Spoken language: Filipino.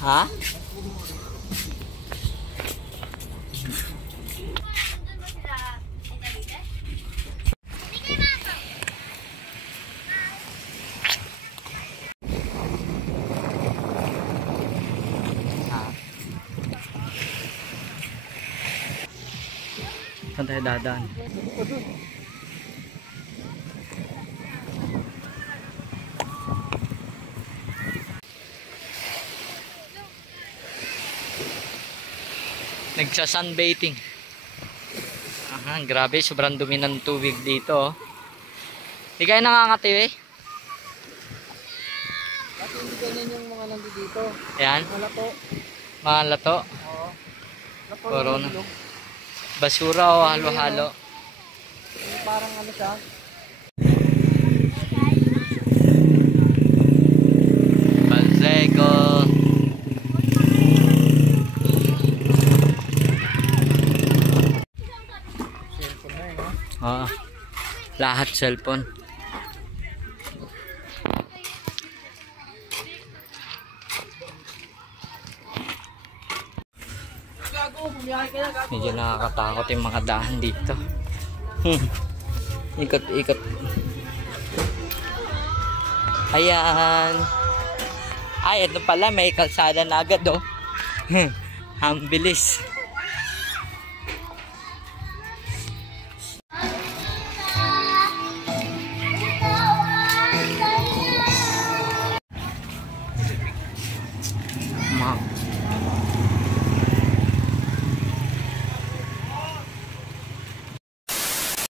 Ha? Saan tayo dadaan? Nagsa-sunbathing. Aha, grabe, sobrang dumi ng tubig dito. Hindi kayo nangangati eh? Kasi hindi ganyan yung mga nandito dito. Ayan? Mga lato. Mga lato? Oo. Lato Puro yung na. ilog. Basura o halo-halo? Yung parang ano siya. Paseco. Cellphone na yun, no? Oo. Lahat cellphone. Medyo nakakatakot yung mga daan dito. Ikot-ikot. Ayan. Ay, ito pala, may kalsada na agad, oh. Ang bilis.